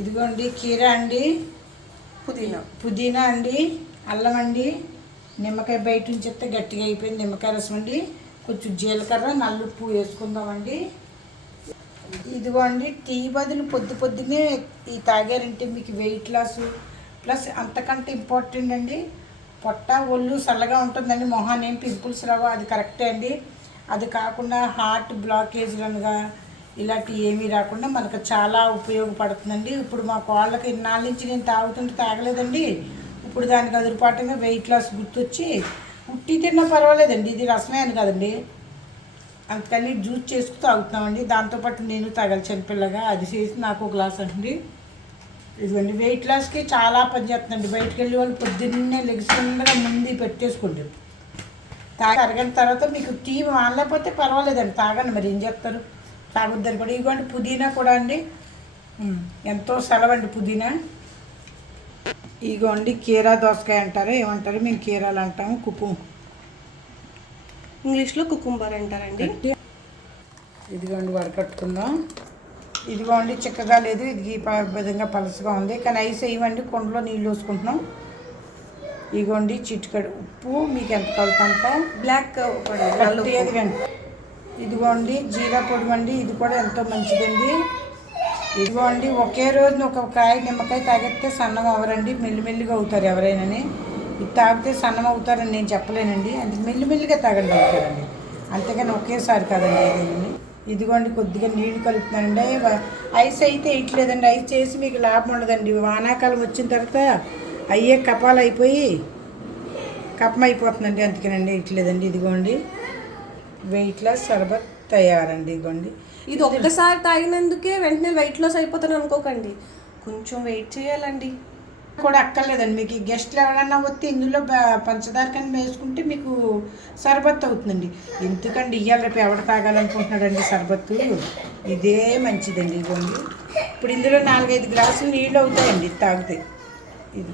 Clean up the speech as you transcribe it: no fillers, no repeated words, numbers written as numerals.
ఇదిగోండి కీరా అండి, పుదీనా అండి, అల్లం అండి, నిమ్మకాయ బయట నుంచి ఎత్తే గట్టిగా అయిపోయింది నిమ్మకాయ రసం అండి, కొంచెం జీలకర్ర నల్లుప్పు వేసుకుందామండి. ఇదిగోండి టీ బదులు పొద్దున్నే ఈ తాగారంటే మీకు వెయిట్ లాస్ ప్లస్ అంతకంటే ఇంపార్టెంట్ అండి, పొట్ట ఒళ్ళు చల్లగా ఉంటుందండి, మొహాన్ని ఏం పింపుల్స్ రావు, అది కరెక్టే అండి. అది కాకుండా హార్ట్ బ్లాకేజ్లనుగా ఇలాంటి ఏమీ రాకుండా మనకు చాలా ఉపయోగపడుతుందండి. ఇప్పుడు మా కోళ్ళకి ఇన్నాళ్ళ నుంచి నేను తాగలేదండి, ఇప్పుడు దానికి అదురుపాటుగా వెయిట్ లాస్ గుర్తొచ్చి ఉట్టి తిన్నా పర్వాలేదండి, ఇది రసమే అని కదండి, అందుకని జ్యూస్ చేసుకు తాగుతున్నామండి. దాంతోపాటు నేను తాగాలి చిన్నపిల్లగా, అది చేసి నాకు ఒక గ్లాస్ అండి. ఇదిగోండి వెయిట్ లాస్కి చాలా పనిచేస్తుందండి. బయటకు వెళ్ళే వాళ్ళు పొద్దున్నే లెగిసిండగా ముందు పెట్టేసుకోండి, తాగి అరగంట తర్వాత మీకు టీ మానలేకపోతే పర్వాలేదండి, తాగండి, మరి ఏం చేస్తారు, తాగొద్దని కూడా. ఇదిగోండి పుదీనా కూడా అండి, ఎంతో సెలవండి పుదీనా. ఇదిగోండి కీరా దోసకాయ అంటారు, ఏమంటారు మేము కీరాలు అంటాము, ఇంగ్లీష్లో కుకుంబర్ అంటారండి. ఇదిగోండి వడకట్టుకుందాం. ఇదిగోండి చిక్కగా లేదు, ఇది ఈ విధంగా పలసగా ఉంది, కానీ ఐస్ వేయమండి, కొండలో నీళ్ళు వేసుకుంటున్నాం. ఇదిగోండి చిటికెడు ఉప్పు, మీకు ఎంత కలుపుతంత, బ్లాక్ ఎదిగండి. ఇదిగోండి జీరా పొడి అండి, ఇది కూడా ఎంతో మంచిదండి. ఇదిగోండి ఒకే రోజున ఒక కాయ నిమ్మకాయ తాగితే సన్నం అవ్వరండి, మెల్లిమెల్లిగా అవుతారు ఎవరైనాని. ఇది తాగితే సన్నం అవుతారని నేను చెప్పలేనండి, అంటే మెల్లిమెల్లిగా తాగండి అవుతారండి, అంతేగాని ఒకేసారి కదండి ఏదైనా. ఇదిగోండి కొద్దిగా నీళ్లు కలుపుతున్నానండి. ఐస్ అయితే వేయట్లేదండి, ఐస్ చేసి మీకు లాభం ఉండదండి, వానాకాలం వచ్చిన తర్వాత అయ్యే కపాలు అయిపోయి కపం అయిపోతుందండి, అందుకేనండి వేయట్లేదండి. ఇదిగోండి వెయిట్ లాస్ షర్బత్ తయారండి. ఇదిగోండి ఇది ఒక్కసారి తాగినందుకే వెంటనే వెయిట్ లాస్ అయిపోతాను అనుకోకండి, కొంచెం వెయిట్ చేయాలండి కూడా అక్కర్లేదండి. మీకు గెస్ట్లు ఎవరైనా వస్తే ఇందులో పంచదార కానీ వేసుకుంటే మీకు సర్బత్ అవుతుందండి. ఎందుకండి ఇవాళ రేపు ఎవడ తాగాలనుకుంటున్నాడండి సర్బత్తు, ఇదే మంచిదండి. ఇదిగోండి ఇప్పుడు ఇందులో 4-5 గ్లాసులు నీళ్ళు అవుతాయండి తాగితే. ఇది